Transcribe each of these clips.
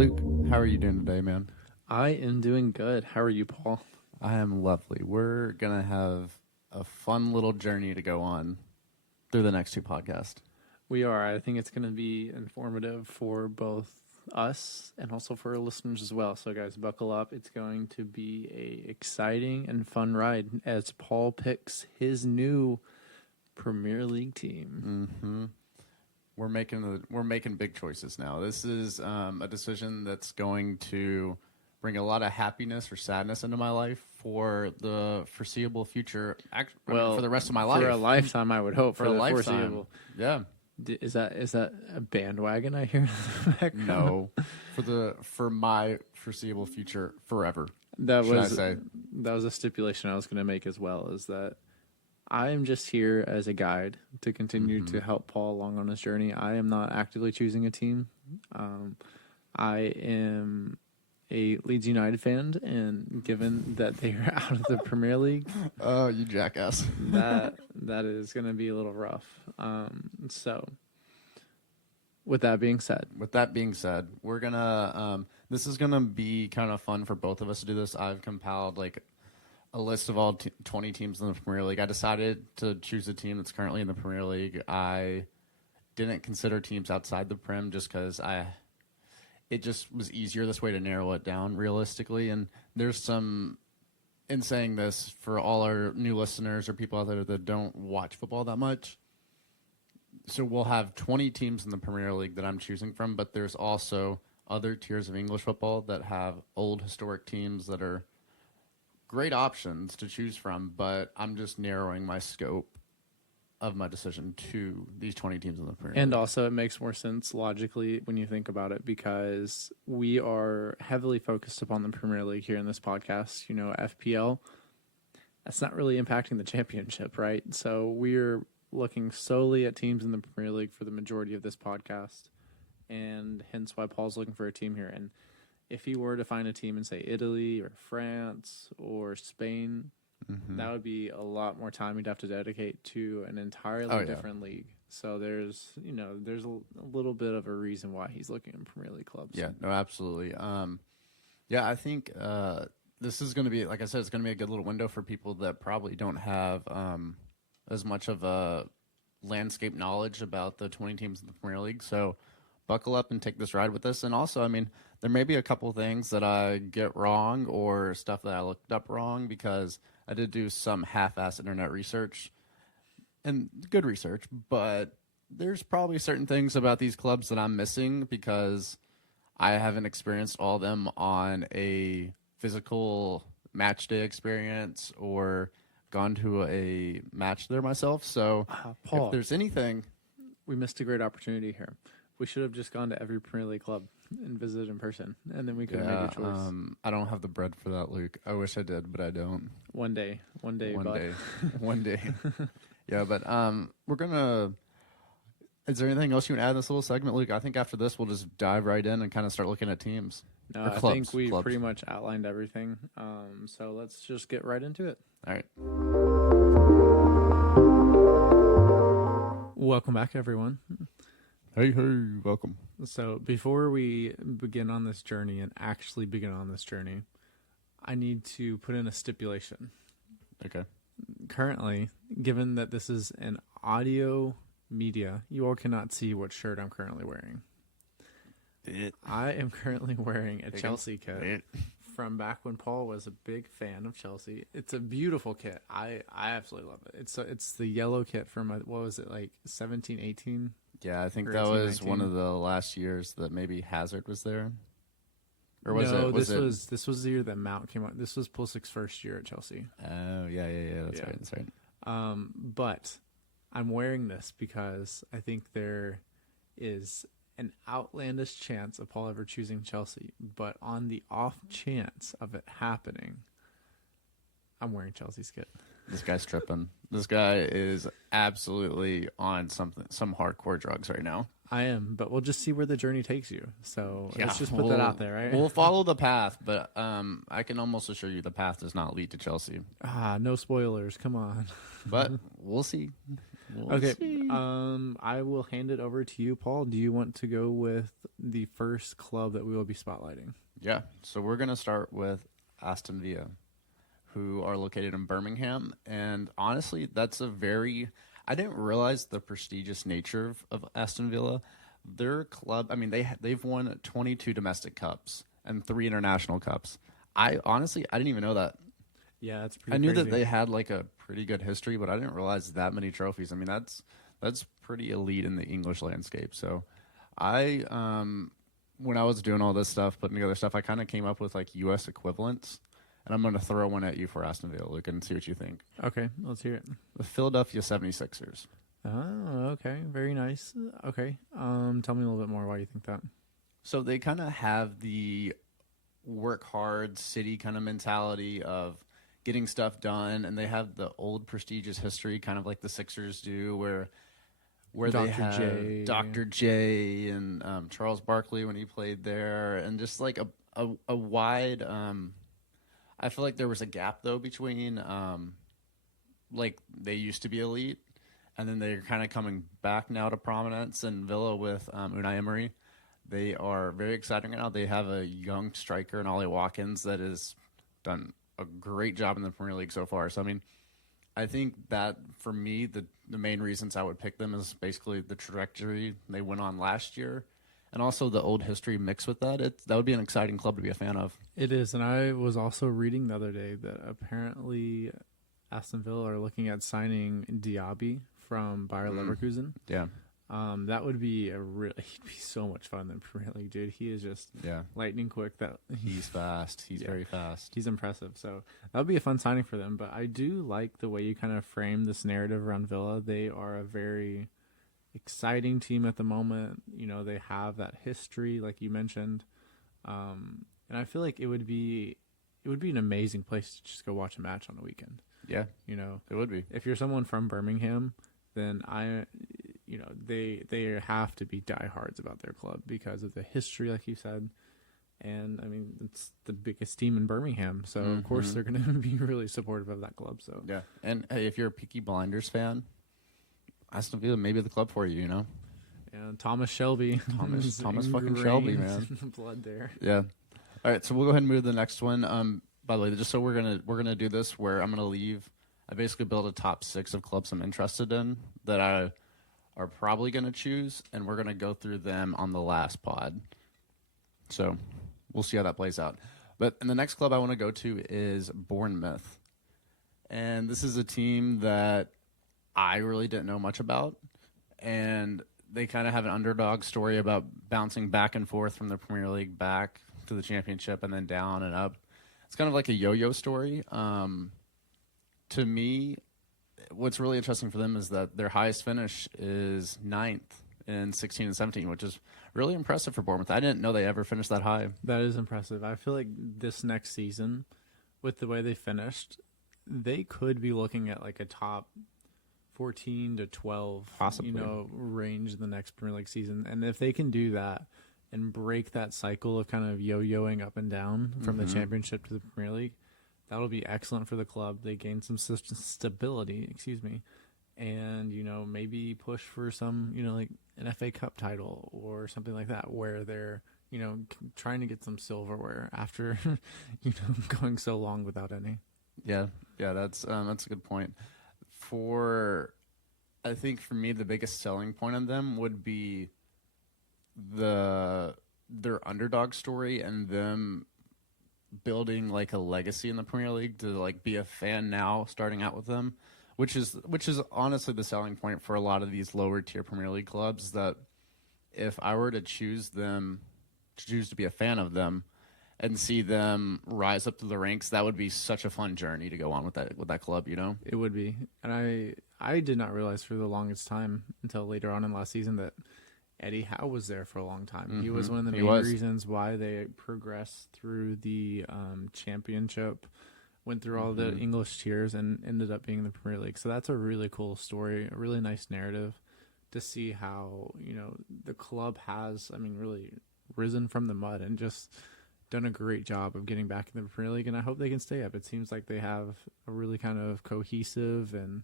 Luke, how are you doing today, man? I am doing good. How are you, Paul? I am lovely. We're going to have a fun little journey to go on through the next two podcasts. We are. I think it's going to be informative for both us and also for our listeners as well. So, guys, buckle up. It's going to be a exciting and fun ride as Paul picks his new Premier League team. Mm-hmm. We're making big choices now. This is a decision that's going to bring a lot of happiness or sadness into my life for the foreseeable future. For the rest of my life. For a lifetime, I would hope. For a the lifetime. Foreseeable. Yeah. Is that a bandwagon I hear in the background? No, for my foreseeable future, forever. That was a stipulation I was going to make as well. Is that I am just here as a guide to continue to help Paul along on his journey. I am not actively choosing a team. I am a Leeds United fan, and given that they are out of the Premier League, oh, you jackass! that is going to be a little rough. So, with that being said, we're gonna. This is gonna be kind of fun for both of us to do this. I've compiled like a list of all 20 teams in the Premier League. I decided to choose a team that's currently in the Premier League. I didn't consider teams outside the Prem just because it just was easier this way to narrow it down realistically. And there's some, in saying this, for all our new listeners or people out there that don't watch football that much, so we'll have 20 teams in the Premier League that I'm choosing from, but there's also other tiers of English football that have old historic teams that are great options to choose from, but I'm just narrowing my scope of my decision to these 20 teams in the Premier League. And also it makes more sense logically when you think about it, because we are heavily focused upon the Premier League here in this podcast. You know, FPL, that's not really impacting the championship, right? So we're looking solely at teams in the Premier League for the majority of this podcast, and hence why Paul's looking for a team here. And if he were to find a team in, say, Italy or France or Spain, that would be a lot more time he'd have to dedicate to an entirely different league. So there's a little bit of a reason why he's looking in Premier League clubs. Yeah, no, absolutely. I think this is going to be, like I said, it's going to be a good little window for people that probably don't have as much of a landscape knowledge about the 20 teams in the Premier League. So buckle up and take this ride with us. And also, I mean, there may be a couple things that I get wrong or stuff that I looked up wrong, because I did do some half-assed internet research and good research, but there's probably certain things about these clubs that I'm missing because I haven't experienced all of them on a physical match day experience or gone to a match there myself. So Paul, if there's anything, we missed a great opportunity here. We should have just gone to every Premier League club and visited in person, and then we could have made a choice. I don't have the bread for that, Luke. I wish I did, but I don't. One day. One day. Yeah, but we're gonna. Is there anything else you want to add to this little segment, Luke? I think after this, we'll just dive right in and kind of start looking at teams. No, I think we pretty much outlined everything. So let's just get right into it. All right. Welcome back, everyone. Hey, welcome. So before we begin on this journey and actually begin on this journey, I need to put in a stipulation. Okay. Currently, given that this is an audio media, you all cannot see what shirt I'm currently wearing. I am currently wearing a Chelsea kit from back when Paul was a big fan of Chelsea. It's a beautiful kit. I absolutely love it. It's the yellow kit from, what was it, like 17, 18? Yeah, I think that was 19. One of the last years that maybe Hazard was there. Or was no, it? This was the year that Mount came out. This was Pulisic's first year at Chelsea. Oh, yeah. That's right. But I'm wearing this because I think there is an outlandish chance of Paul ever choosing Chelsea. But on the off chance of it happening, I'm wearing Chelsea's kit. This guy's tripping. This guy is absolutely on some hardcore drugs right now. I am, but we'll just see where the journey takes you. So let's just put that out there, right? We'll follow the path, but I can almost assure you the path does not lead to Chelsea. No spoilers. Come on. But we'll see. We'll Okay. see. I will hand it over to you, Paul. Do you want to go with the first club that we will be spotlighting? Yeah. So we're gonna start with Aston Villa, who are located in Birmingham, and honestly, that's a very I didn't realize the prestigious nature of Aston Villa. Their club, I mean, they've won 22 domestic cups and 3 international cups. I didn't even know that. Yeah, that's pretty I knew crazy. that they had like a pretty good history, but I didn't realize that many trophies. I mean, that's pretty elite in the English landscape. So, I when I was doing all this stuff, putting together stuff, I kind of came up with like U.S. equivalents, and I'm going to throw one at you for Aston Villa, Luke, and see what you think. Okay, let's hear it. The Philadelphia 76ers. Oh, okay. Very nice. Okay. Tell me a little bit more why you think that. So they kind of have the work hard city kind of mentality of getting stuff done, and they have the old prestigious history, kind of like the Sixers do, where they Dr. have J. Dr. J and Charles Barkley when he played there, and just like a wide. I feel like there was a gap though between like they used to be elite, and then they're kind of coming back now to prominence. And Villa with Unai Emery, they are very exciting right now. They have a young striker in Ollie Watkins that has done a great job in the Premier League so far. So I mean, I think that for me, the main reasons I would pick them is basically the trajectory they went on last year, and also the old history mixed with that. That would be an exciting club to be a fan of. It is, and I was also reading the other day that apparently Aston Villa are looking at signing Diaby from Bayer Leverkusen. Yeah, That would be he'd be so much fun in the Premier League, dude. He is just yeah. lightning quick. That He's fast. He's Yeah. very fast. he's impressive. So that would be a fun signing for them. But I do like the way you kind of frame this narrative around Villa. They are a very exciting team at the moment. You know, they have that history, like you mentioned, and I feel like it would be an amazing place to just go watch a match on the weekend. Yeah, You know, it would be. if you're someone from Birmingham, then they have to be diehards about their club because of the history, like you said. And I mean, it's the biggest team in Birmingham, so of course they're going to be really supportive of that club. So Yeah, and hey, if you're a Peaky Blinders fan, Aston Villa may be the club for you. You know. and Thomas Shelby, is Thomas fucking Shelby, ingrained man. in the blood there. Yeah. All right, so we'll go ahead and move to the next one. By the way, just so we're gonna do this where I'm gonna leave. I basically built a top 6 of clubs I'm interested in that I are probably gonna choose, and we're gonna go through them on the last pod. So we'll see how that plays out. But and the next club I want to go to is Bournemouth, and this is a team that I really didn't know much about, and they kind of have an underdog story about bouncing back and forth from the Premier League back to the Championship and then down and up. It's kind of like a yo-yo story. To me, what's really interesting for them is that their highest finish is 9th in 16 and 17, which is really impressive for Bournemouth. I didn't know they ever finished that high. That is impressive. I feel like this next season, with the way they finished, they could be looking at like a top 14 to 12 Possibly. range the next Premier League season. And if they can do that and break that cycle of kind of yo-yoing up and down from the Championship to the Premier League, that'll be excellent for the club. They gain some stability, and maybe push for some like an FA Cup title or something like that, where they're trying to get some silverware after going so long without any. Yeah, that's a good point. I think for me, the biggest selling point on them would be their underdog story and them building like a legacy in the Premier League to like be a fan now, starting out with them, which is honestly the selling point for a lot of these lower tier Premier League clubs. That if I were to choose to be a fan of them and see them rise up to the ranks, that would be such a fun journey to go on with that club. It would be. And I did not realize for the longest time until later on in last season that Eddie Howe was there for a long time. He was one of the main reasons why they progressed through the Championship, went through all the English tiers, and ended up being in the Premier League. So that's a really cool story, a really nice narrative to see how the club has, really risen from the mud and just done a great job of getting back in the Premier League. And I hope they can stay up. It seems like they have a really kind of cohesive and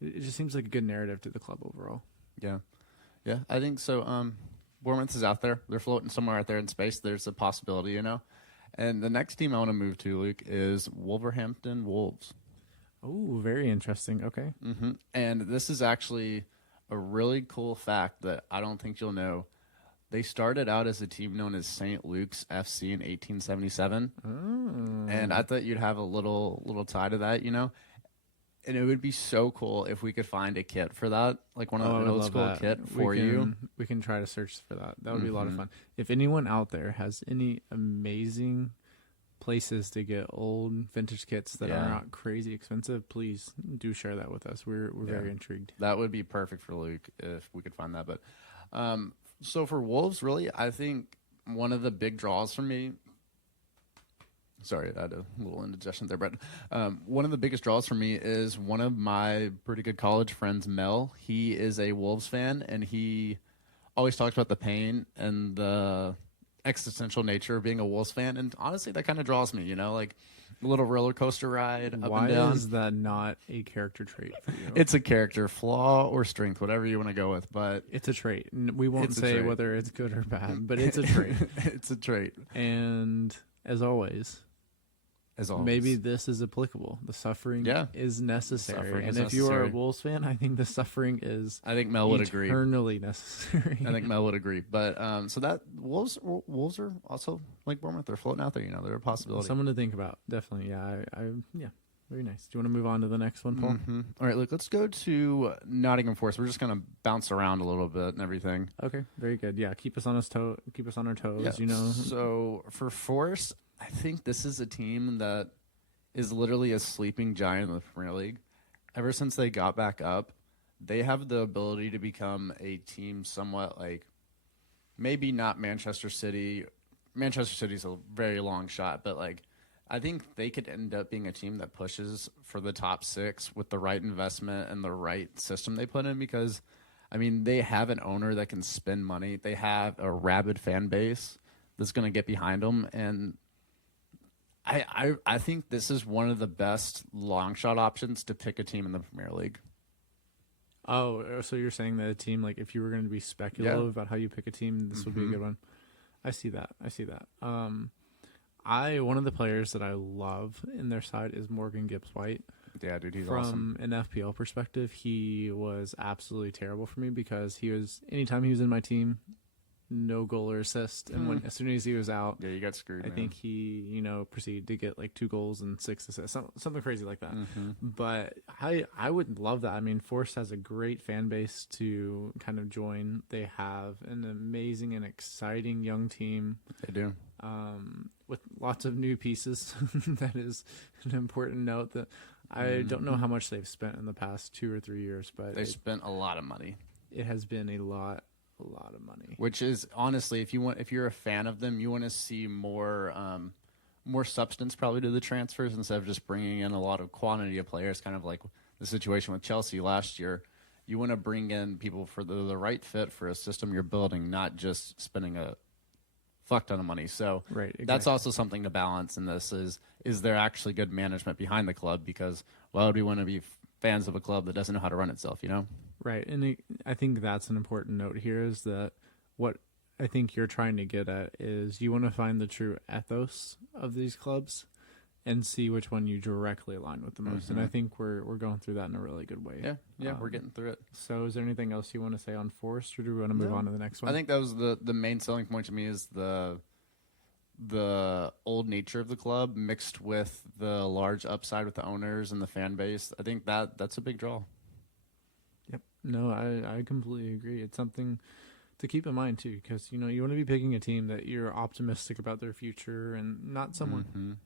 It just seems like a good narrative to the club overall. Yeah, yeah, I think so. Bournemouth is out there; they're floating somewhere out there in space. There's a possibility, you know. And the next team I want to move to, Luke, is Wolverhampton Wolves. Oh, very interesting. Okay. And this is actually a really cool fact that I don't think you'll know. They started out as a team known as St. Luke's FC in 1877, and I thought you'd have a little tie to that, you know. And it would be so cool if we could find a kit for that, like one of I an would old love school that. kit for you. We can try to search for that. That would be a lot of fun. If anyone out there has any amazing places to get old vintage kits that are not crazy expensive, please do share that with us. We're very intrigued. That would be perfect for Luke if we could find that. But so for Wolves, really, I think one of the big draws for me. Sorry, I had a little indigestion there, but one of the biggest draws for me is one of my pretty good college friends, Mel. He is a Wolves fan, and he always talks about the pain and the existential nature of being a Wolves fan. And honestly, that kind of draws me, you know, like a little roller coaster ride up Why and down. is that not a character trait for you? It's a character flaw or strength, whatever you want to go with, but It's a trait. We won't It's a say trait. whether it's good or bad, but it's a trait. it's a trait. And as always, As always. maybe this is applicable. The suffering is necessary. Suffering and is if you are a necessary. Wolves fan, I think the suffering is I think Mel would agree. eternally necessary. I think Mel would agree. But so that Wolves are also like Bournemouth. They're floating out there. You know, they're a possibility. Someone to think about. Definitely. Yeah. Yeah. Very nice. Do you want to move on to the next one, Paul? All right, look, let's go to Nottingham Forest. We're just gonna bounce around a little bit and everything. Okay. Very good. Yeah. Keep us on our toes. Yeah. You know. So for Forest, I think this is a team that is literally a sleeping giant in the Premier League. Ever since they got back up, they have the ability to become a team somewhat like maybe not Manchester City. Manchester City's a very long shot, but like I think they could end up being a team that pushes for the top 6 with the right investment and the right system they put in because I mean they have an owner that can spend money. They have a rabid fan base that's going to get behind them, and I think this is one of the best long shot options to pick a team in the Premier League. Oh, so you're saying that a team, like if you were going to be speculative about how you pick a team, this would be a good one. I see that. One of the players that I love in their side is Morgan Gibbs-White. Yeah, dude, he's From awesome. an FPL perspective, he was absolutely terrible for me because anytime he was in my team, no goal or assist, and as soon as he was out, Yeah, you got screwed. I think he, proceeded to get like 2 goals and 6 assists, something crazy like that. But I would love that. I mean, Forest has a great fan base to kind of join. They have an amazing and exciting young team they do. with lots of new pieces. That is an important note. That I don't know how much they've spent in the past 2 or 3 years, but They spent a lot of money, it has been a lot of money. which is honestly, if you're a fan of them, you want to see more substance probably to the transfers instead of just bringing in a lot of quantity of players. Kind of like the situation with Chelsea last year. You want to bring in people for the right fit for a system you're building, not just spending a fuck ton of money. So Right, exactly. that's also something to balance in this is there actually good management behind the club? Because why would we want to be fans of a club that doesn't know how to run itself, you know? Right, and I think that's an important note here is that what I think you're trying to get at is you want to find the true ethos of these clubs and see which one you directly align with the most. And I think we're going through that in a really good way. Yeah, we're getting through it. So is there anything else you want to say on Forest, or do we want to move on to the next one? I think that was the main selling point to me is the old nature of the club mixed with the large upside with the owners and the fan base. I think that's a big draw. Yep. No, I completely agree. It's something to keep in mind too, because you want to be picking a team that you're optimistic about their future, and not someone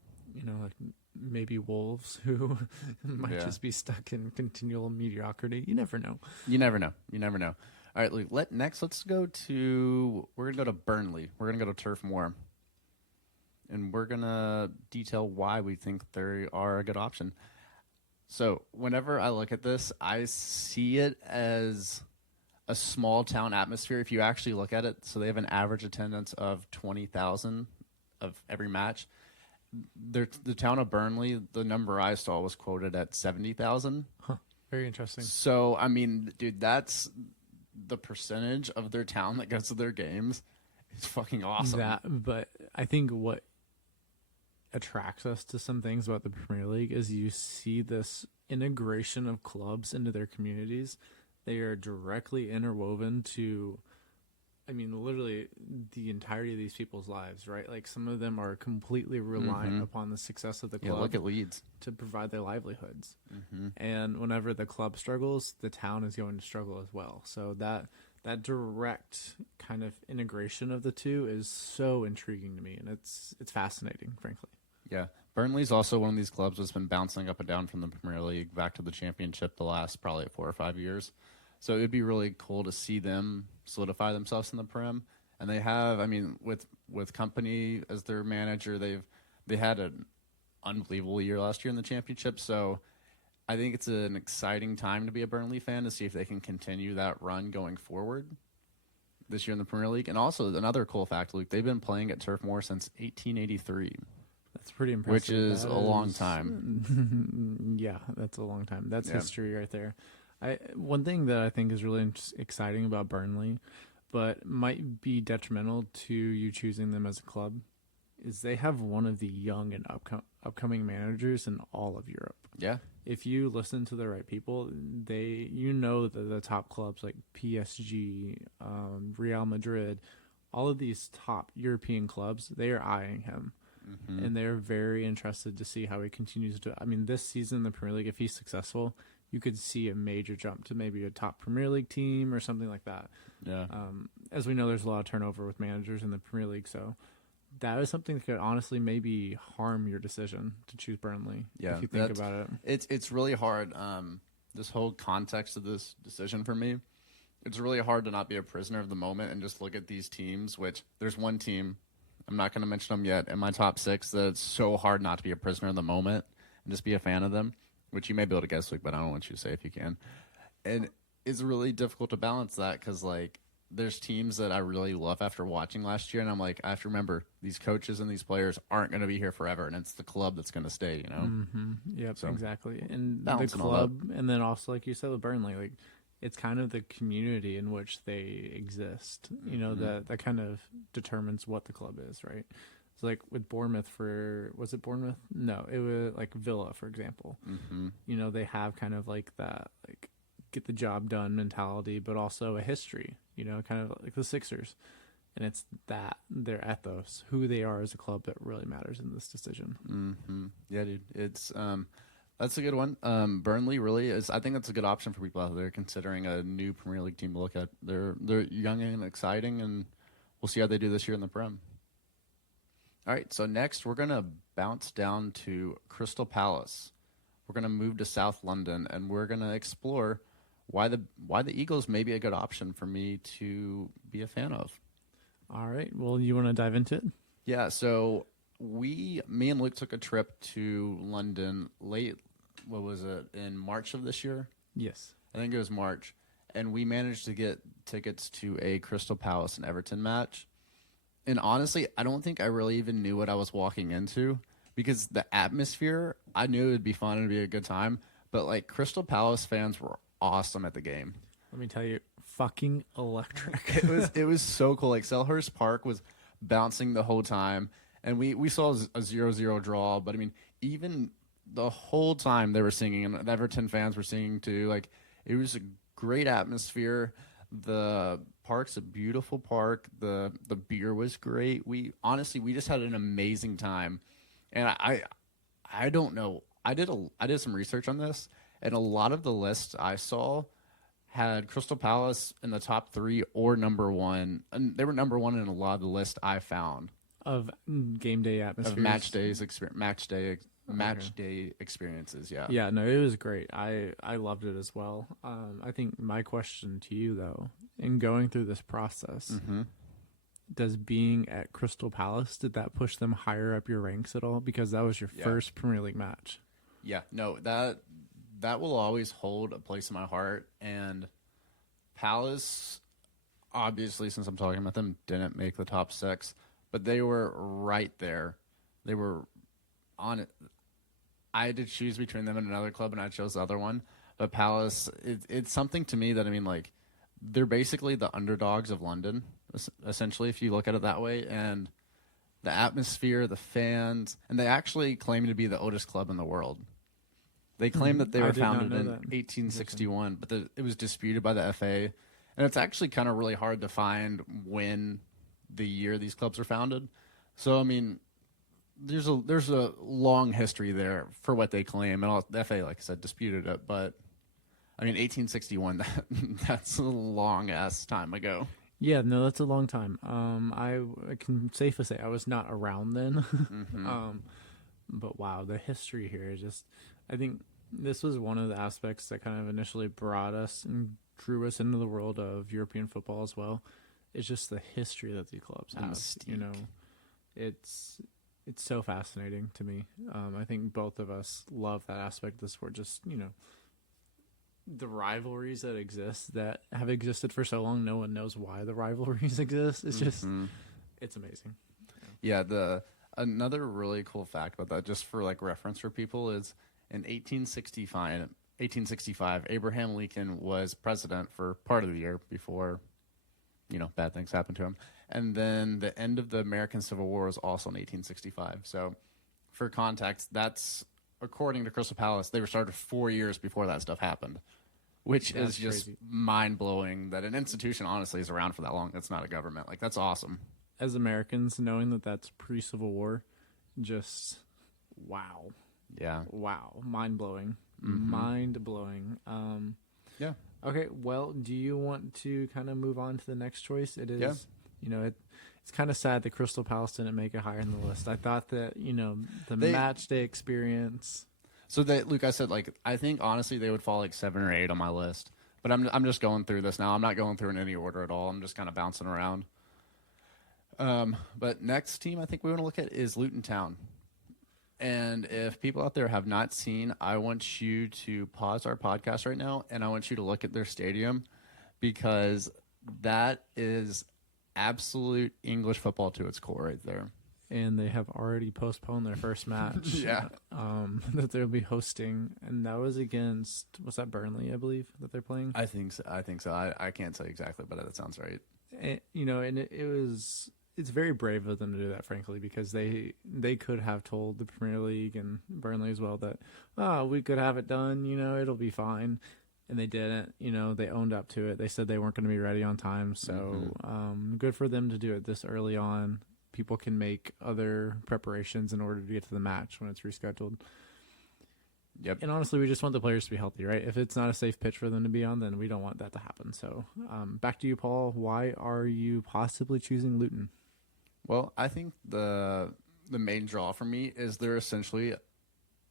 like maybe Wolves who might just be stuck in continual mediocrity. You never know. You never know. All right, Luke. Let's go to Burnley. We're gonna go to Turf Moor, and we're gonna detail why we think they are a good option. So whenever I look at this, I see it as a small town atmosphere. If you actually look at it, so they have an average attendance of 20,000 of every match. The town of Burnley, the number I saw was quoted at 70,000. Very interesting. So, I mean, dude, that's the percentage of their town that goes to their games. It's fucking awesome. But I think what attracts us to some things about the Premier League is you see this integration of clubs into their communities. They are directly interwoven to, I mean, literally the entirety of these people's lives, right? Like some of them are completely reliant upon the success of the Yeah, club look at Leeds. to provide their livelihoods. And whenever the club struggles, the town is going to struggle as well. So that direct kind of integration of the two is so intriguing to me, and it's fascinating, frankly. Yeah. Burnley's also one of these clubs that's been bouncing up and down from the Premier League back to the Championship the last probably 4 or 5 years. So it would be really cool to see them solidify themselves in the Prem. And they have, I mean, with Company as their manager, they had an unbelievable year last year in the Championship. So I think it's an exciting time to be a Burnley fan to see if they can continue that run going forward this year in the Premier League. And also another cool fact, Luke, they've been playing at Turf Moor since 1883. That's pretty impressive. Which is a long time. Yeah, that's a long time. That's history right there. One thing that I think is really exciting about Burnley, but might be detrimental to you choosing them as a club, is they have one of the young and upcoming managers in all of Europe. Yeah. If you listen to the right people, the top clubs like PSG, Real Madrid, all of these top European clubs, they are eyeing him. And they're very interested to see how he continues to. I mean, this season in the Premier League, if he's successful, you could see a major jump to maybe a top Premier League team or something like that. Yeah. As we know, there's a lot of turnover with managers in the Premier League, so that is something that could honestly maybe harm your decision to choose Burnley. Yeah, if you think about it. It's really hard. This whole context of this decision for me, it's really hard to not be a prisoner of the moment and just look at these teams. Which there's one team, I'm not going to mention them yet, in my top 6 that it's so hard not to be a prisoner of the moment and just be a fan of them, which you may be able to guess, Luke, but I don't want you to say if you can. And it's really difficult to balance that because, like, there's teams that I really love after watching last year, and I'm like, I have to remember these coaches and these players aren't going to be here forever, and it's the club that's going to stay, you know? Yep, So, exactly. And the balancing all club, and then also, like you said, with Burnley, like, it's kind of the community in which they exist, you know, that kind of determines what the club is, right? So like with Bournemouth was it Bournemouth? No, it was like Villa, for example. You know, they have kind of like that, like get the job done mentality, but also a history, you know, kind of like the Sixers. And it's that, their ethos, who they are as a club that really matters in this decision. Yeah, dude. It's that's a good one. Burnley really is. I think that's a good option for people out there considering a new Premier League team to look at. They're young and exciting, and we'll see how they do this year in the Prem. All right, so next we're gonna bounce down to Crystal Palace. We're gonna move to South London, and we're gonna explore why the Eagles may be a good option for me to be a fan of. All right. Well, you want to dive into it? Yeah. So me and Luke took a trip to London late. What was it, in March of this year? Yes. I think it was March, and we managed to get tickets to a Crystal Palace and Everton match. And honestly, I don't think I really even knew what I was walking into because the atmosphere, I knew it would be fun and be a good time. But like Crystal Palace fans were awesome at the game. Let me tell you, fucking electric. It was so cool. Like Selhurst Park was bouncing the whole time, and we saw a 0-0 draw. But I mean, even the whole time they were singing, and the Everton fans were singing too. Like it was a great atmosphere. The park's a beautiful park. The beer was great. We just had an amazing time. And I don't know. I did some research on this, and a lot of the lists I saw had Crystal Palace in the top 3 or number 1. And they were number 1 in a lot of the lists I found Of game day atmosphere. of match day experiences. Yeah. Yeah, no, it was great. I loved it as well. I think my question to you, though, in going through this process, does being at Crystal Palace, did that push them higher up your ranks at all? Because that was your first Premier League match. Yeah, no, that will always hold a place in my heart. And Palace, obviously, since I'm talking about them, didn't make the top 6, but they were right there. They were on it. I had to choose between them and another club, and I chose the other one. But Palace, it's something to me that, I mean, like, they're basically the underdogs of London, essentially, if you look at it that way. And the atmosphere, the fans, and they actually claim to be the oldest club in the world. They claim that they I were did not founded know in that. 1861, but it was disputed by the FA. And it's actually kind of really hard to find when the year these clubs were founded. So, I mean, there's a long history there for what they claim. And the FA, like I said, disputed it. But, I mean, 1861, that's a long-ass time ago. Yeah, no, that's a long time. I can safely say I was not around then. But wow, the history here is just, I think this was one of the aspects that kind of initially brought us and drew us into the world of European football as well. It's just the history that these clubs The have. You mystique. know, it's so fascinating to me. I think both of us love that aspect of the sport. Just, you know, the rivalries that exist, that have existed for so long. No one knows why the rivalries exist. It's just, it's amazing. Yeah, another really cool fact about that, just for like reference for people, is in 1865, Abraham Lincoln was president for part of the year before, bad things happened to him. And then the end of the American Civil War was also in 1865. So, for context, that's according to Crystal Palace, they were started 4 years before that stuff happened, which That's is just crazy. mind blowing that an institution honestly is around for that long. That's not a government. Like, that's awesome. As Americans, knowing that that's pre-Civil War, just wow, Yeah. mind blowing, mind blowing. Yeah. Okay, well, do you want to kind of move on to the next choice? It is, Yeah. it's kind of sad that Crystal Palace didn't make it higher in the list. I thought that, the They- match day experience. So Luke, I said, like, I think honestly they would fall like 7 or 8 on my list. But I'm just going through this now. I'm not going through in any order at all. I'm just kind of bouncing around. But next team I think we want to look at is Luton Town. And if people out there have not seen, I want you to pause our podcast right now and I want you to look at their stadium, because that is absolute English football to its core right there. And they have already postponed their first match. Yeah. That they'll be hosting, and that was against, was that Burnley, I believe, that they're playing. I think so. I can't say exactly, but that sounds right. And, it's very brave of them to do that, frankly, because they could have told the Premier League and Burnley as well that, we could have it done, it'll be fine. And they didn't, they owned up to it. They said they weren't going to be ready on time. So good for them to do it this early on. People can make other preparations in order to get to the match when it's rescheduled. Yep. And honestly, we just want the players to be healthy, right? If it's not a safe pitch for them to be on, then we don't want that to happen. So back to you, Paul. Why are you possibly choosing Luton? Well, I think the main draw for me is they're essentially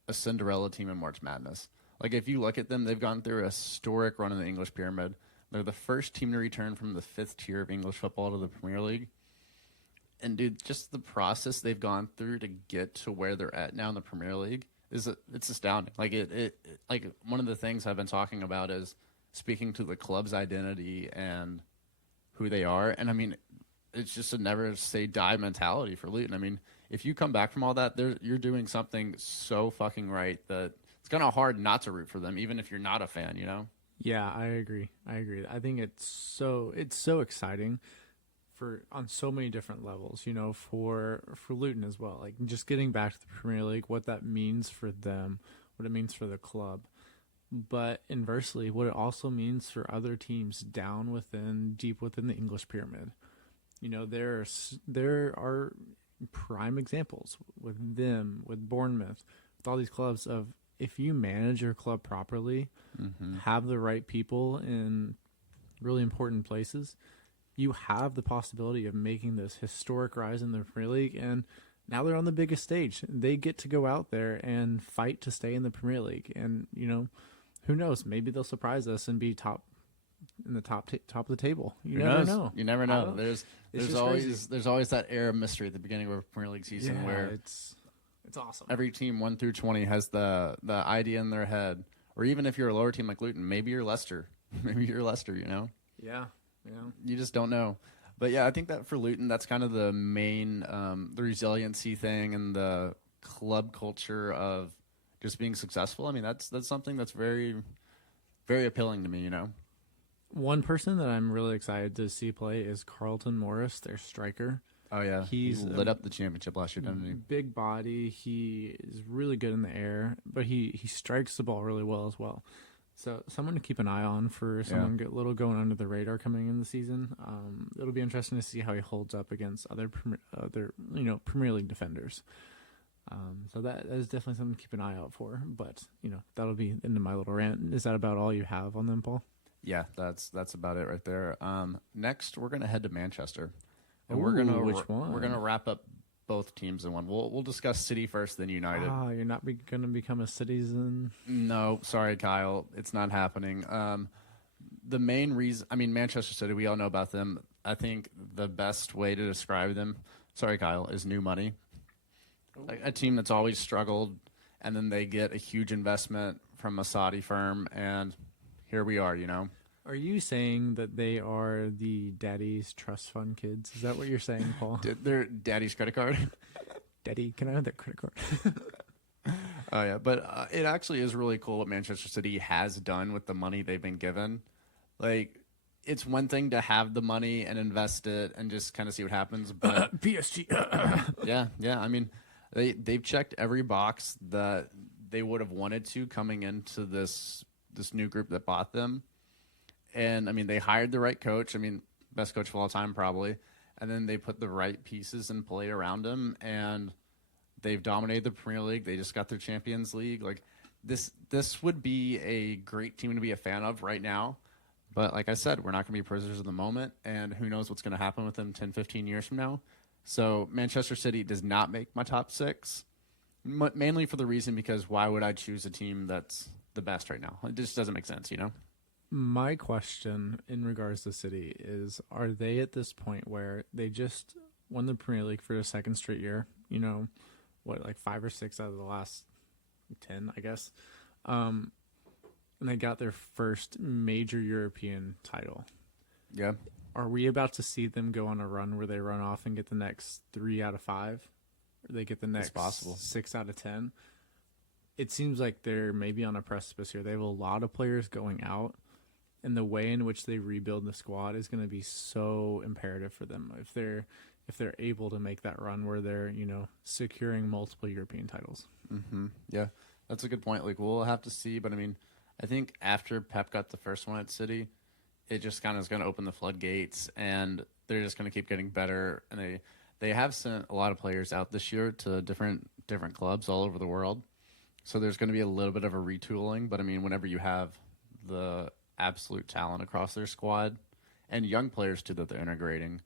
a Cinderella team in March Madness. Like, if you look at them, they've gone through a historic run in the English pyramid. They're the first team to return from the 5th tier of English football to the Premier League. And, dude, just the process they've gone through to get to where they're at now in the Premier League it's astounding. Like, like, one of the things I've been talking about is speaking to the club's identity and who they are. And, I mean, it's just a never say die mentality for Luton. I mean, if you come back from all that, you're doing something so fucking right that it's kind of hard not to root for them, even if you're not a fan, Yeah, I agree. I think it's so exciting on so many different levels, for Luton as well. Like, just getting back to the Premier League, what that means for them, what it means for the club. But inversely, what it also means for other teams deep within the English pyramid. There are prime examples with them, with Bournemouth, with all these clubs of, if you manage your club properly, have the right people in really important places, you have the possibility of making this historic rise in the Premier League. And now they're on the biggest stage. They get to go out there and fight to stay in the Premier League. And, who knows? Maybe they'll surprise us and be in the top of the table. You never know. You never know. There's just always that air of mystery at the beginning of a Premier League season where it's awesome. every team 1 through 20 has the idea in their head. Or even if you're a lower team like Luton, maybe you're Leicester. Maybe you're Leicester, Yeah. You just don't know. But yeah, I think that for Luton, that's kind of the main, the resiliency thing and the club culture of just being successful. I mean, that's something that's very, very appealing to me. One person that I'm really excited to see play is Carlton Morris, their striker. Oh yeah, He's he lit up the championship last year, didn't he? Big body. He is really good in the air, but he strikes the ball really well as well. So someone to keep an eye on for someone get little going under the radar coming in the season. It'll be interesting to see how he holds up against other Premier League defenders. So that is definitely something to keep an eye out for. But that'll be into my little rant. Is that about all you have on them, Paul? Yeah, that's about it right there. Next, we're gonna head to Manchester, and Ooh, we're gonna which one? We're gonna wrap up both teams in one. We'll discuss City first, then United. You're not going to become a citizen. No, sorry, Kyle, it's not happening. The main reason, Manchester City, we all know about them. I think the best way to describe them, sorry, Kyle, is new money. Like a team that's always struggled, and then they get a huge investment from a Saudi firm, and here we are. Are you saying that they are the Daddy's Trust Fund kids? Is that what you're saying, Paul? Their daddy's credit card. Daddy, can I have that credit card? Oh yeah, but it actually is really cool what Manchester City has done with the money they've been given. Like, it's one thing to have the money and invest it and just kind of see what happens, but PSG. yeah. They've checked every box that they would have wanted to coming into this new group that bought them. And they hired the right coach. Best coach of all time probably. And then they put the right pieces in play around him, and they've dominated the Premier League. They just got their Champions League. Like, this would be a great team to be a fan of right now. But like I said, we're not going to be prisoners of the moment, and who knows what's going to happen with them 10, 15 years from now. So Manchester City does not make my top six, mainly for the reason because why would I choose a team that's the best right now? It just doesn't make sense, My question in regards to City is, are they at this point where they just won the Premier League for the second straight year? 5 or 6 out of the last 10, I guess. And they got their first major European title. Yeah. Are we about to see them go on a run where they run off and get the next 3 out of 5? Or they get the next possible. 6 out of 10? It seems like they're maybe on a precipice here. They have a lot of players going out, and the way in which they rebuild the squad is going to be so imperative for them if they're able to make that run where they're securing multiple European titles. Mm-hmm. Yeah, that's a good point. Like, we'll have to see, but I think after Pep got the first one at City, it just kind of is going to open the floodgates, and they're just going to keep getting better. And they have sent a lot of players out this year to different clubs all over the world, so there's going to be a little bit of a retooling. But whenever you have the absolute talent across their squad and young players too that they're integrating,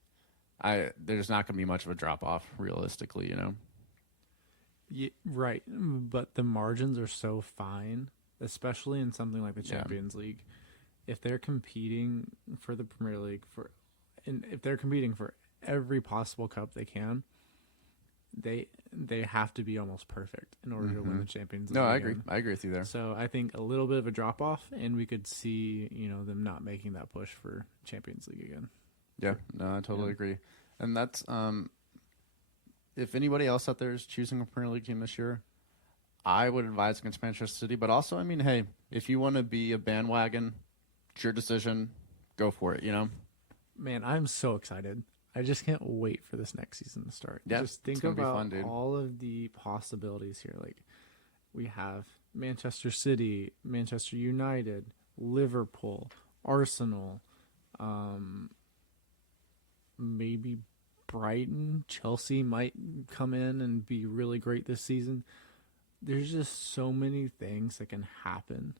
there's not going to be much of a drop off realistically. Yeah, right, but the margins are so fine, especially in something like the Champions League. If they're competing for the Premier League and if they're competing for every possible cup they can, they have to be almost perfect in order to win the Champions League. No, I again. agree. I agree with you there. So I think a little bit of a drop off, and we could see them not making that push for Champions League again. Yeah, no, I totally agree. And that's if anybody else out there is choosing a Premier League team this year, I would advise against Manchester City. But also, hey, if you want to be a bandwagon, it's your decision. Go for it. Man, I'm so excited. I just can't wait for this next season to start. Yeah, just think about all of the possibilities here. Like, we have Manchester City, Manchester United, Liverpool, Arsenal, maybe Brighton, Chelsea might come in and be really great this season. There's just so many things that can happen.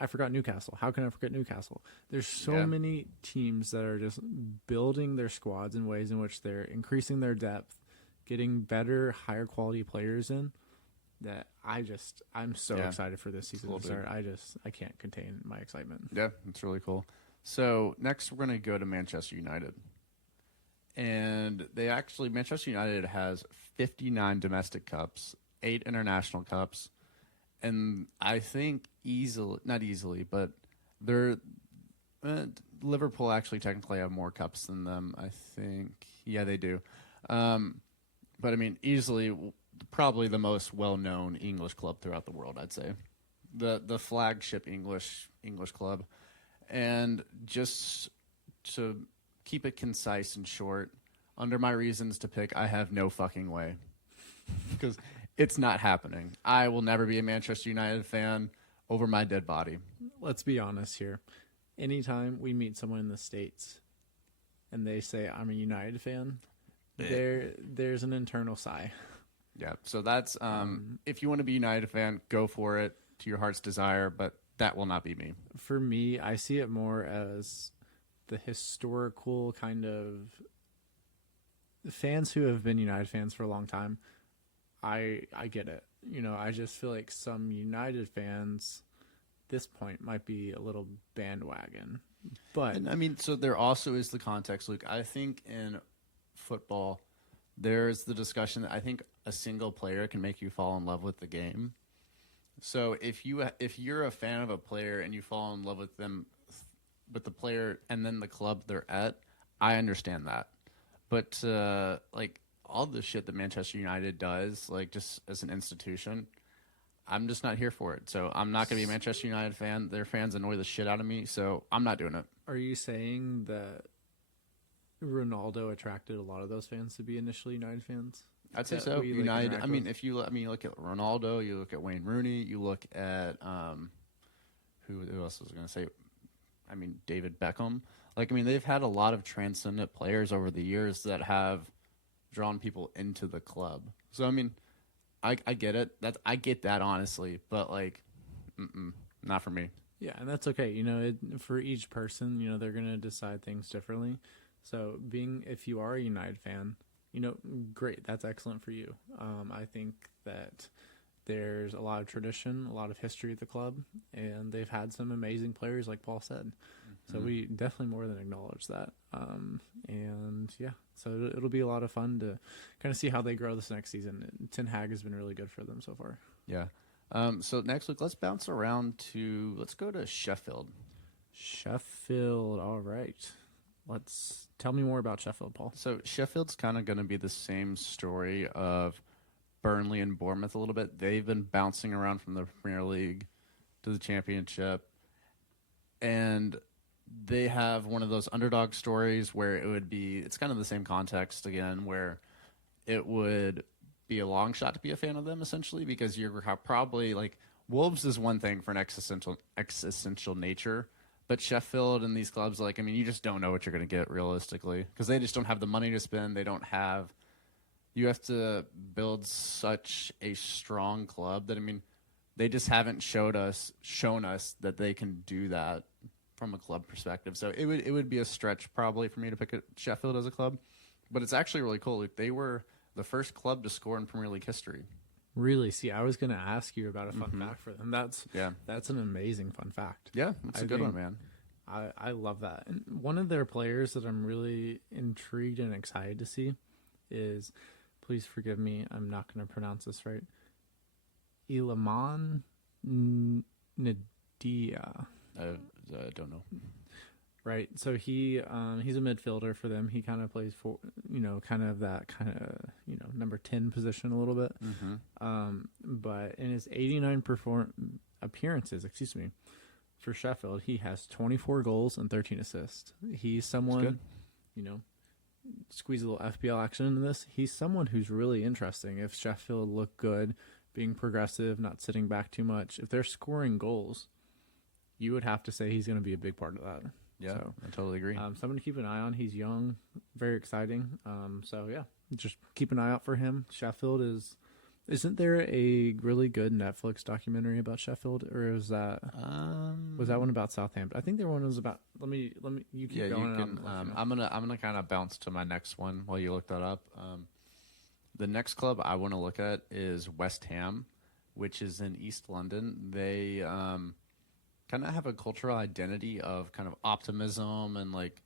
I forgot Newcastle. How can I forget Newcastle? There's so many teams that are just building their squads in ways in which they're increasing their depth, getting better, higher quality players in, that I'm so excited for this season to start. I can't contain my excitement. Yeah, it's really cool. So next we're going to go to Manchester United. And Manchester United has 59 domestic cups, 8 international cups, and I think not easily, but Liverpool actually technically have more cups than them. I think, yeah, they do. But easily, probably the most well-known English club throughout the world, I'd say. the flagship English club. And just to keep it concise and short, under my reasons to pick, I have no fucking way. Because it's not happening. I will never be a Manchester United fan over my dead body. Let's be honest here. Anytime we meet someone in the States and they say, I'm a United fan, there's an internal sigh. Yeah, so that's if you want to be a United fan, go for it to your heart's desire, but that will not be me. For me, I see it more as the historical kind of fans who have been United fans for a long time. I get it. You know, I just feel like some United fans at this point might be a little bandwagon. But And I mean, so there also is the context, Luke. I think in football, there's the discussion that I think a single player can make you fall in love with the game. So if you're a fan of a player and you fall in love with them, with the player and then the club they're at, I understand that. But like all the shit that Manchester United does, like just as an institution, I'm just not here for it. So I'm not going to be a Manchester United fan. Their fans annoy the shit out of me, so I'm not doing it. are you saying that Ronaldo attracted a lot of those fans to be initially United fans? I'd say That so. we, like, United. interact I mean, with? if you look at Ronaldo, you look at Wayne Rooney, you look at who else was going to say? I mean, David Beckham. Like, I mean, they've had a lot of transcendent players over the years that have drawn people into the club. So I mean, I get it. I get that honestly, but like, not for me. Yeah, and that's okay. You know, for each person, you know, they're going to decide things differently. So if you are a United fan, you know, great. That's excellent for you. I think that there's a lot of tradition, a lot of history at the club, and they've had some amazing players, like Paul said. So we definitely more than acknowledge that. And yeah, so it'll be a lot of fun to kind of see how they grow this next season. Ten Hag has been really good for them so far. Yeah. So next week, let's bounce around let's go to Sheffield. Sheffield, all right. Tell me more about Sheffield, Paul. So Sheffield's kind of going to be the same story of Burnley and Bournemouth a little bit. They've been bouncing around from the Premier League to the Championship, and they have one of those underdog stories where it's kind of the same context again, where it would be a long shot to be a fan of them essentially, because you're probably like, Wolves is one thing for an existential nature, but Sheffield and these clubs, like, I mean, you just don't know what you're going to get realistically, because they just don't have the money to spend. You have to build such a strong club that, I mean, they just haven't shown us that they can do that from a club perspective. So it would be a stretch probably for me to pick Sheffield as a club, but it's actually really cool. Like, they were the first club to score in Premier League history. Really? See, I was going to ask you about a fun fact for them. That's an amazing fun fact. Yeah, it's a good one, man. I love that. And one of their players that I'm really intrigued and excited to see is, please forgive me, I'm not going to pronounce this right, Iliman Nadia. I don't know. Right. So he's a midfielder for them. He kind of plays for, number 10 position a little bit. But in his 89 appearances, for Sheffield, he has 24 goals and 13 assists. He's someone, squeeze a little FPL action into this. He's someone who's really interesting. If Sheffield look good, being progressive, not sitting back too much, if they're scoring goals, you would have to say he's going to be a big part of that. Yeah, so, I totally agree. Someone to keep an eye on. He's young, very exciting. So yeah, just keep an eye out for him. Sheffield isn't there a really good Netflix documentary about Sheffield, or was that one about Southampton? I think there one was about. Let me. You keep going. You can. I'm gonna kind of bounce to my next one while you look that up. The next club I want to look at is West Ham, which is in East London. They kind of have a cultural identity of kind of optimism, and like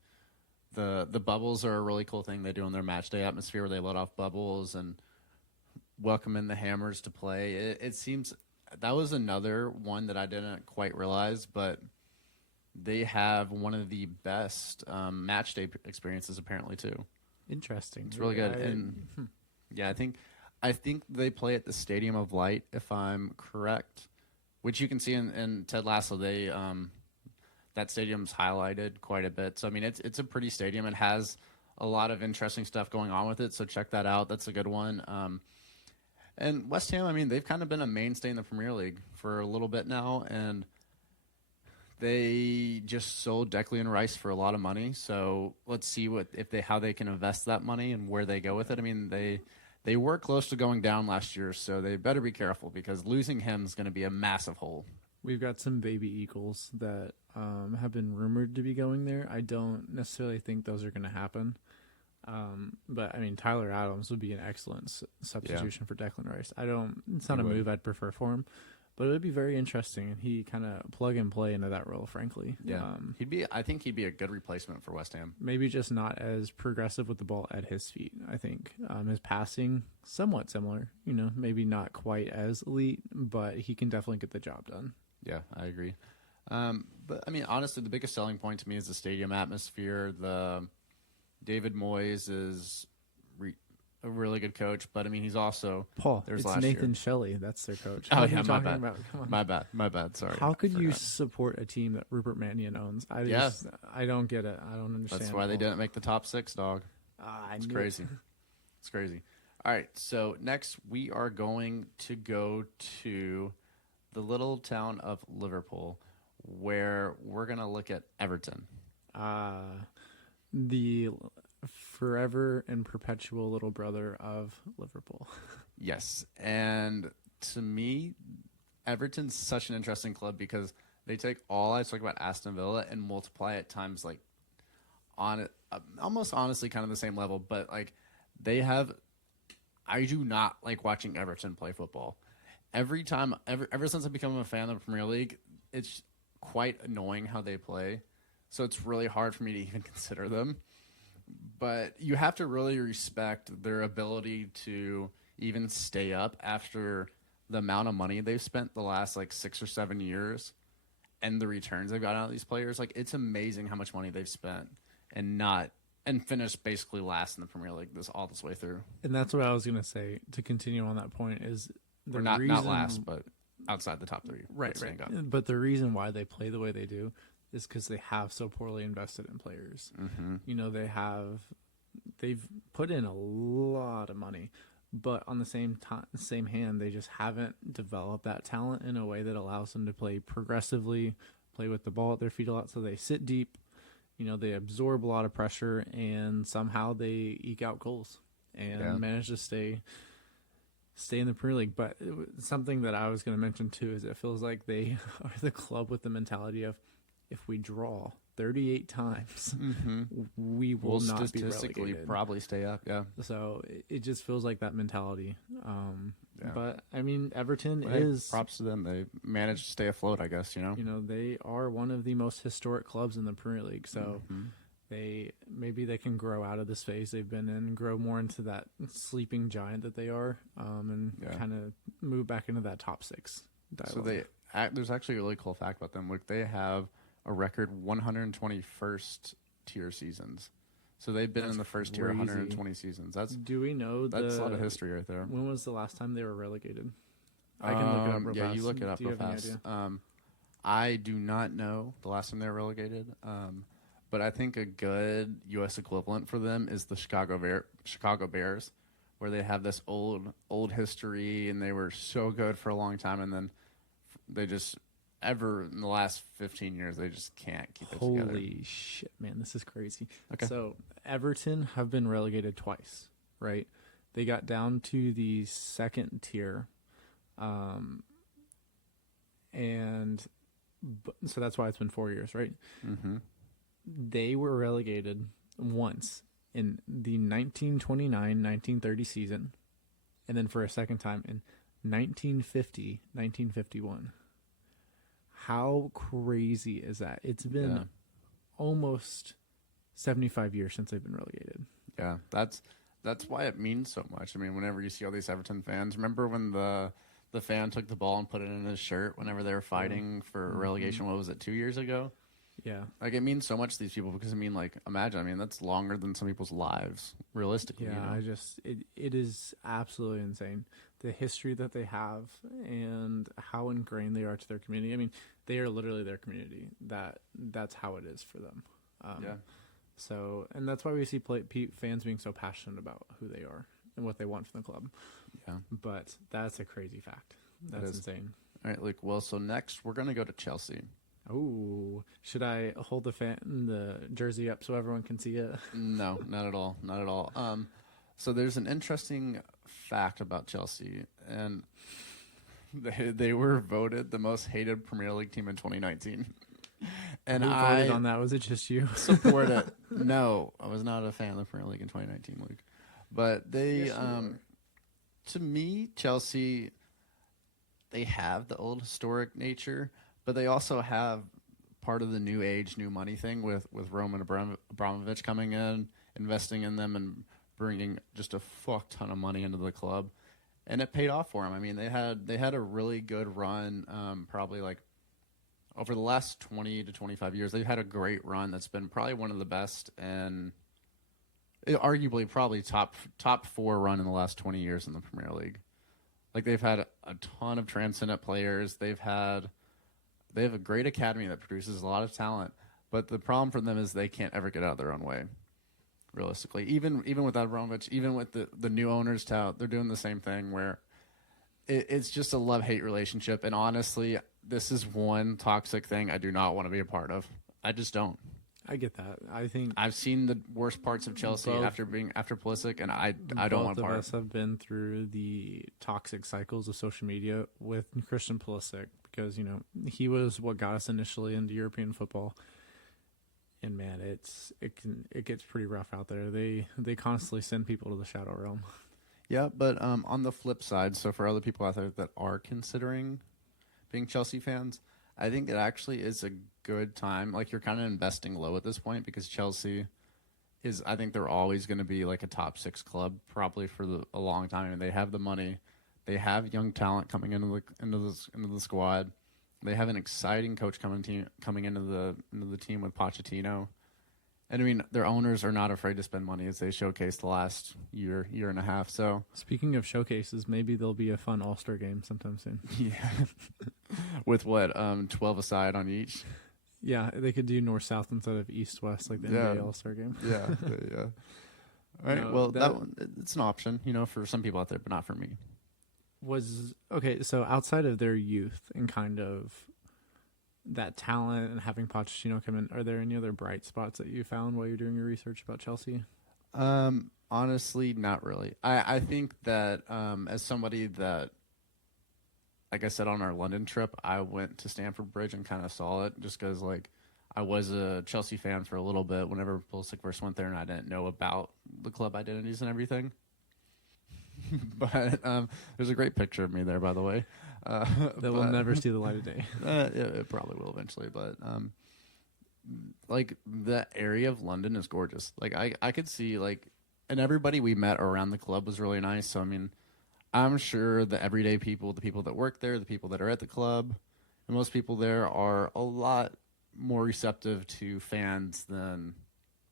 the bubbles are a really cool thing they do in their match day atmosphere, where they let off bubbles and welcome in the Hammers to play. It seems that was another one that I didn't quite realize, but they have one of the best match day experiences apparently too. Interesting. It's really good. And yeah, I think they play at the Stadium of Light, if I'm correct. which you can see in Ted Lasso. They that stadium's highlighted quite a bit. So I mean, it's a pretty stadium. It has a lot of interesting stuff going on with it. So check that out. That's a good one. And West Ham, I mean, they've kind of been a mainstay in the Premier League for a little bit now, and they just sold Declan Rice for a lot of money. So let's see how they can invest that money and where they go with it. I mean, they were close to going down last year, so they better be careful because losing him is going to be a massive hole. We've got some baby Eagles that have been rumored to be going there. I don't necessarily think those are going to happen. But I mean, Tyler Adams would be an excellent substitution for Declan Rice. It's not a move I'd prefer for him, but it would be very interesting. He kind of plug and play into that role, frankly. Yeah. I think he'd be a good replacement for West Ham. Maybe just not as progressive with the ball at his feet. I think his passing somewhat similar, maybe not quite as elite, but he can definitely get the job done. Yeah, I agree. But I mean, honestly, the biggest selling point to me is the stadium atmosphere. David Moyes is a really good coach, but I mean, he's also Paul. There's it's last Nathan year. Shelley. That's their coach. Oh, What are yeah, you my talking bad. about? Come on. My bad. Sorry. How could you forgot. support a team that Rupert Mannion owns? I don't get it. I don't understand. That's why they didn't make the top 6, dog. It's Crazy. It's crazy. All right, so next we are going to go to the little town of Liverpool, where we're going to look at Everton. The forever and perpetual little brother of Liverpool. Yes, and to me, Everton's such an interesting club because they take all I talk about Aston Villa and multiply it times like on it, almost honestly kind of the same level, but like they have. I do not like watching Everton play football. Every time, ever since I've become a fan of the Premier League, it's quite annoying how they play. So it's really hard for me to even consider them. But you have to really respect their ability to even stay up after the amount of money they've spent the last like 6 or 7 years and the returns they've got out of these players. Like, it's amazing how much money they've spent and finished basically last in the Premier League all this way through. And that's what I was going to say to continue on that point is Or not last, but outside the top 3. Right. But the reason why they play the way they do is because they have so poorly invested in players. Mm-hmm. They've put in a lot of money, but on the same hand, they just haven't developed that talent in a way that allows them to play progressively, play with the ball at their feet a lot. So they sit deep, they absorb a lot of pressure, and somehow they eke out goals and manage to stay in the Premier League. But something that I was going to mention too is it feels like they are the club with the mentality of, if we draw 38 times, we will not be relegated. Probably stay up. Yeah. So it just feels like that mentality. But I mean, Everton is props to them. They managed to stay afloat, I guess. They are one of the most historic clubs in the Premier League. So maybe they can grow out of this phase they've been in, grow more into that sleeping giant that they are, and kind of move back into that top 6 dialogue. So there's actually a really cool fact about them. Like, they have a record 121st tier seasons. So they've been in the first tier 120 seasons. Do we know that's a lot of history right there. When was the last time they were relegated? I can look it up real fast. You look it up real fast. I do not know the last time they were relegated. But I think a good U.S. equivalent for them is the Chicago Bears, where they have this old history, and they were so good for a long time, and then they just in the last 15 years, they just can't keep it together. Holy shit, man, this is crazy. Okay. So Everton have been relegated twice, right? They got down to the 2nd tier, so that's why it's been 4 years, right? Mm-hmm. They were relegated once in the 1929-1930 season, and then for a second time in 1950-1951. How crazy is that? It's been almost 75 years since they've been relegated. Yeah, that's why it means so much. I mean, whenever you see all these Everton fans, remember when the fan took the ball and put it in his shirt whenever they were fighting for relegation? What was it, 2 years ago? Yeah. Like, it means so much to these people because, I mean, like, imagine, that's longer than some people's lives, realistically. Yeah, it is absolutely insane. the history that they have and how ingrained they are to their community. I mean, they are literally their community. That's how it is for them. Yeah. So, and that's why we see fans being so passionate about who they are and what they want from the club. Yeah. But that's a crazy fact. That's insane. All right, Luke. Well, so next we're gonna go to Chelsea. Oh, should I hold the jersey up so everyone can see it? No, not at all. Not at all. So there's an interesting fact about Chelsea, and they were voted the most hated Premier League team in 2019. And Who voted on that? Was it just you? support it. No, I was not a fan of the Premier League in 2019, Luke. But they, Yes, you were. to me, Chelsea, they have the old historic nature, but they also have part of the new age, new money thing with Roman Abramovich coming in, investing in them, and bringing just a fuck ton of money into the club, and it paid off for them. I mean, they had a really good run, probably like over the last 20 to 25 years. They've had a great run that's been probably one of the best, and arguably probably top four run in the last 20 years in the Premier League. Like, they've had a ton of transcendent players. They have a great academy that produces a lot of talent, but the problem for them is they can't ever get out of their own way. Realistically, even without Abramovich, even with the new owners, they're doing the same thing where it's just a love-hate relationship. And honestly, this is one toxic thing I do not want to be a part of. I just don't. I get that. I think I've seen the worst parts of Chelsea after Pulisic, and I don't want both part of us have been through the toxic cycles of social media with Christian Pulisic, because he was what got us initially into European football. And man, it gets pretty rough out there. They constantly send people to the shadow realm. Yeah, but on the flip side, so for other people out there that are considering being Chelsea fans, I think it actually is a good time. Like, you're kind of investing low at this point, because Chelsea is, I think they're always going to be like a top 6 club probably for a long time. And they have the money, they have young talent coming into the squad. They have an exciting coach coming into the team with Pochettino. And I mean, their owners are not afraid to spend money, as they showcased the last year and a half. So, speaking of showcases, maybe there'll be a fun All-Star game sometime soon. yeah, with what 12 aside on each. Yeah, they could do north-south instead of east-west, like the NBA All-Star game. Yeah, yeah. All right. No, Well, that one, it's an option, for some people out there, but not for me. So outside of their youth and kind of that talent and having Pochettino come in, are there any other bright spots that you found while you're doing your research about Chelsea? Honestly, not really. I think that as somebody that, like I said, on our London trip, I went to Stamford Bridge and kind of saw it, just because I was a Chelsea fan for a little bit whenever Pulisic first went there, and I didn't know about the club identities and everything. But there's a great picture of me there, by the way. That will never see the light of day. It probably will eventually, but the area of London is gorgeous. Like, I could see, and everybody we met around the club was really nice. So I mean, I'm sure the everyday people, the people that work there, the people that are at the club, and most people there are a lot more receptive to fans than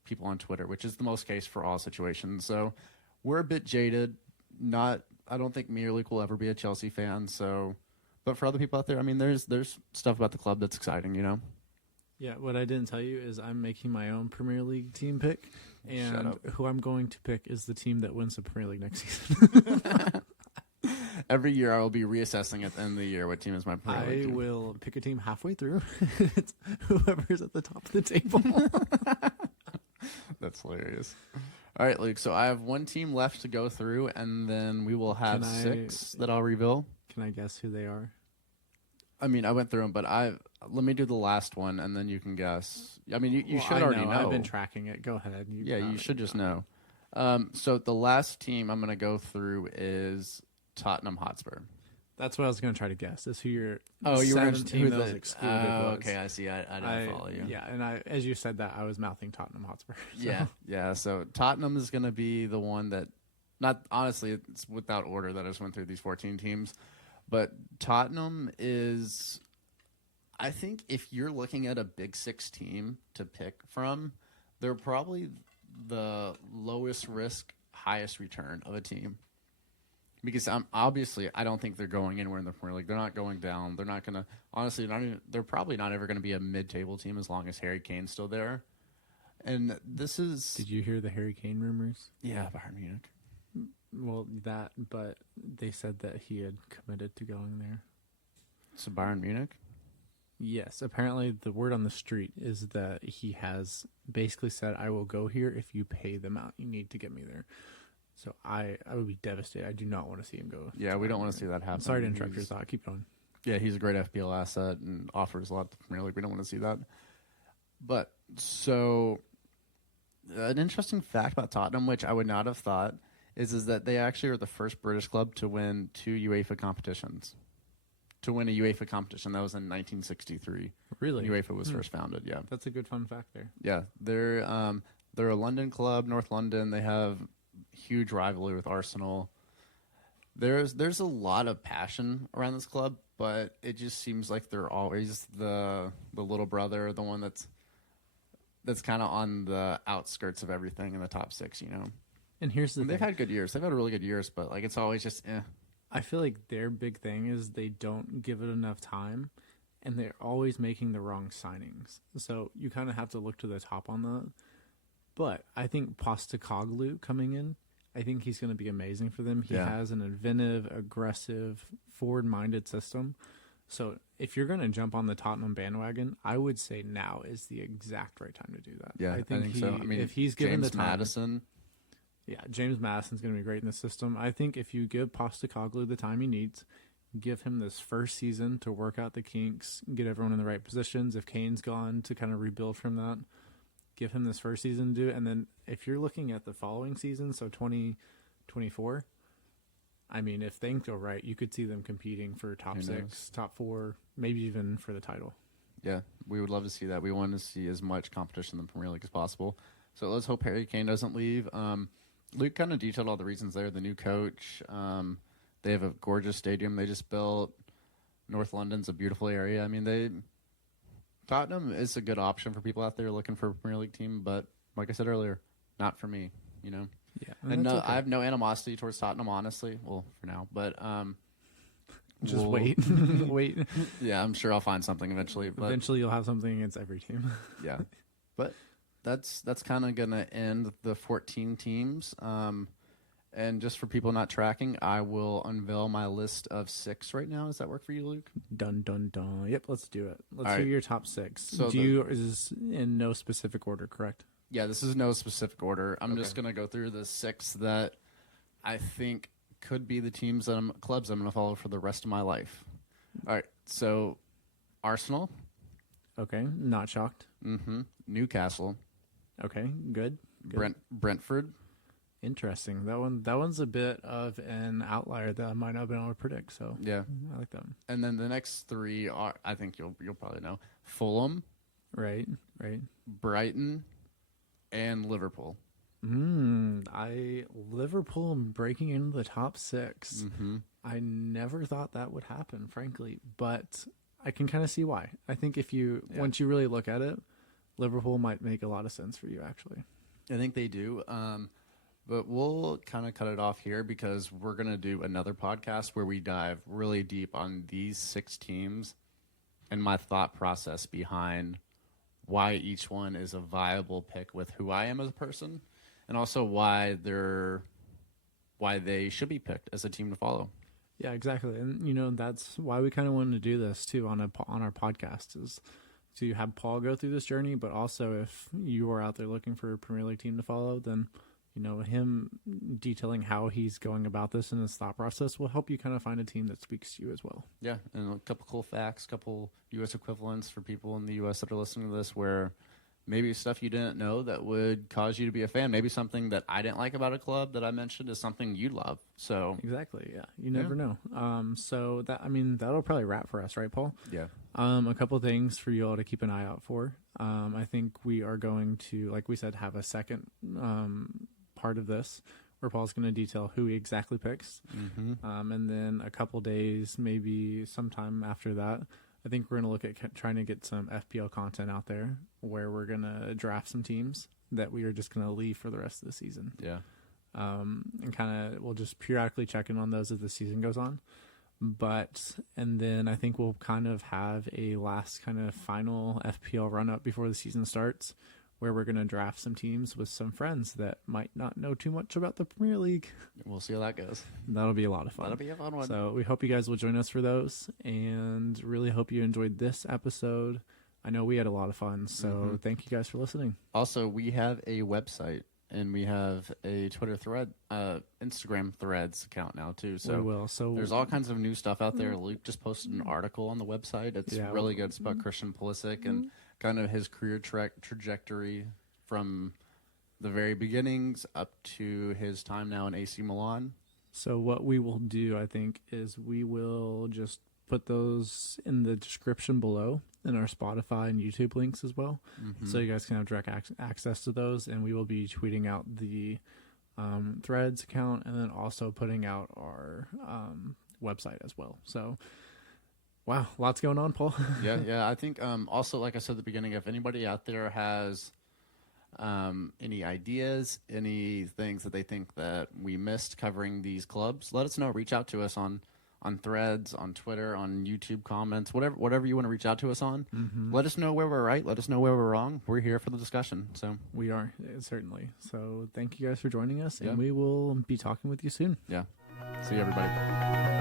people on Twitter, which is the most case for all situations. So we're a bit jaded. I don't think me or Luke will ever be a Chelsea fan. So, but for other people out there, I mean, there's stuff about the club that's exciting, Yeah, what I didn't tell you is I'm making my own Premier League team pick, and who I'm going to pick is the team that wins the Premier League next season. Every year I will be reassessing at the end of the year what team is my Premier League team. I will pick a team halfway through. It's whoever's at the top of the table. That's hilarious. All right, Luke. So I have one team left to go through, and then we will have 6 that I'll reveal. Can I guess who they are? I mean, I went through them, but let me do the last one, and then you can guess. I mean, you should already know. I've been tracking it. Go ahead. You should just know. So the last team I'm going to go through is Tottenham Hotspur. That's what I was going to try to guess. Is who your you were team that was excluded was. Okay, I see. I didn't follow you. Yeah, and as you said that, I was mouthing Tottenham Hotspur. So. Yeah. So Tottenham is going to be the one that, not honestly, it's without order that I just went through these 14 teams, but Tottenham is, I think if you're looking at a Big 6 team to pick from, they're probably the lowest risk, highest return of a team. because obviously I don't think they're going anywhere in the Premier League. They're not going down. They're not gonna honestly. Not even, they're probably not ever going to be a mid-table team as long as Harry Kane's still there. And this is Did you hear the Harry Kane rumors? yeah, Bayern Munich. Well, that, but they said that he had committed to going there. So Bayern Munich. Yes, apparently the word on the street is that he has basically said, "I will go here if you pay the amount you need to get me there." So I would be devastated. I do not want to see him go. Yeah, we don't want to see that happen. I'm sorry to interrupt your thought. Keep going. Yeah, he's a great FPL asset and offers a lot to the Premier League. We don't want to see that. But so an interesting fact about Tottenham, which I would not have thought, is that they actually are the first British club to win 2 UEFA competitions. To win a UEFA competition, that was in 1963. Really? UEFA was first founded. Yeah, That's a good fun fact there. yeah. They're a London club, North London. They have huge rivalry with Arsenal. There's a lot of passion around this club, but it just seems like they're always the little brother, the one that's kind of on the outskirts of everything in the top 6. You know, And here's the and they've thing. had good years. They've had really good years, but like it's always just I feel like their big thing is they don't give it enough time, and they're always making the wrong signings. So you kind of have to look to the top on that. But I think Postecoglou coming in, I think he's going to be amazing for them. He Yeah. has an inventive, aggressive, forward-minded system. So if you're going to jump on the Tottenham bandwagon, I would say now is the exact right time to do that. Yeah, I think so. I mean, if he's given James the time, Madison. yeah, James Madison's going to be great in the system. I think if you give Postecoglou the time he needs, give him this first season to work out the kinks, get everyone in the right positions. If Kane's gone, to kind of rebuild from that, give him this first season to do it. And then if you're looking at the following season, so 2024, I mean, if things go right, you could see them competing for top Who 6, knows? top 4, maybe even for the title. Yeah, we would love to see that. We want to see as much competition in the Premier League as possible. So let's hope Harry Kane doesn't leave. Luke kind of detailed all the reasons there. The new coach. They have a gorgeous stadium they just built. North London's a beautiful area. I mean, Tottenham is a good option for people out there looking for a Premier League team, but like I said earlier, not for me. You know, Yeah, and no, that's okay. I have no animosity towards Tottenham, honestly. Well, for now, but Just we'll- wait, wait. Yeah, I'm sure I'll find something eventually. But Eventually, you'll have something against every team. yeah, but that's kind of gonna end the 14 teams. And just for people not tracking, I will unveil my list of 6 right now. Does that work for you, Luke? Dun dun dun. Yep, let's do it. Let's All hear right. your top 6. So Is this in no specific order, correct? Yeah, this is no specific order. I'm just Okay. gonna go through the 6 that I think could be the clubs I'm gonna follow for the rest of my life. All right, so Arsenal, Okay, not shocked. Newcastle, Okay, good. Good. Brentford, Interesting. That one's a bit of an outlier that I might not have been able to predict. So yeah, I like that one. and then the next 3 are I think you'll probably know: Fulham, Right. Brighton, and Liverpool. Liverpool breaking into the top 6. Mm-hmm. I never thought that would happen, frankly, but I can kind of see why. I think if you once you really look at it, Liverpool might make a lot of sense for you, actually. I think they do. But we'll kind of cut it off here because we're going to do another podcast where we dive really deep on these 6 teams and my thought process behind why each one is a viable pick with who I am as a person, and also why they should be picked as a team to follow. Yeah, exactly. And that's why we kind of wanted to do this too on our podcast, is to have Paul go through this journey, but also if you are out there looking for a Premier League team to follow, then him detailing how he's going about this and his thought process will help you kind of find a team that speaks to you as well. Yeah, and a couple cool facts, couple U.S. equivalents for people in the U.S. that are listening to this, where maybe stuff you didn't know that would cause you to be a fan. Maybe something that I didn't like about a club that I mentioned is something you love. So Exactly. Yeah, you never know. So that'll probably wrap for us, right, Paul? yeah, A couple things for you all to keep an eye out for. I think we are going to, like we said, have a second part of this where Paul's going to detail who he exactly picks. And then a couple days, maybe sometime after that, I think we're going to look at trying to get some FPL content out there where we're going to draft some teams that we are just going to leave for the rest of the season. yeah. and kind of we'll just periodically check in on those as the season goes on. And then I think we'll kind of have a last kind of final FPL run up before the season starts, where we're going to draft some teams with some friends that might not know too much about the Premier League. We'll see how that goes. That'll be a lot of fun. That'll be a fun one. So we hope you guys will join us for those, and really hope you enjoyed this episode. I know we had a lot of fun, so thank you guys for listening. Also, we have a website and we have a Twitter thread, Instagram Threads account now too. So We will. So there's all kinds of new stuff out there. Luke just posted an article on the website. It's really good. It's about Christian Pulisic and kind of his career trajectory from the very beginnings up to his time now in AC Milan. So what we will do, I think, is we will just put those in the description below in our Spotify and YouTube links as well. So you guys can have direct access to those, and we will be tweeting out the Threads account and then also putting out our website as well. So, wow, lots going on, Paul. Yeah. I think also, like I said at the beginning, if anybody out there has any ideas, any things that they think that we missed covering these clubs, let us know. Reach out to us on Threads, on Twitter, on YouTube comments, whatever you want to reach out to us on. Let us know where we're right. Let us know where we're wrong. We're here for the discussion. So We are, certainly. So thank you guys for joining us, Yeah. and we will be talking with you soon. yeah, see you everybody.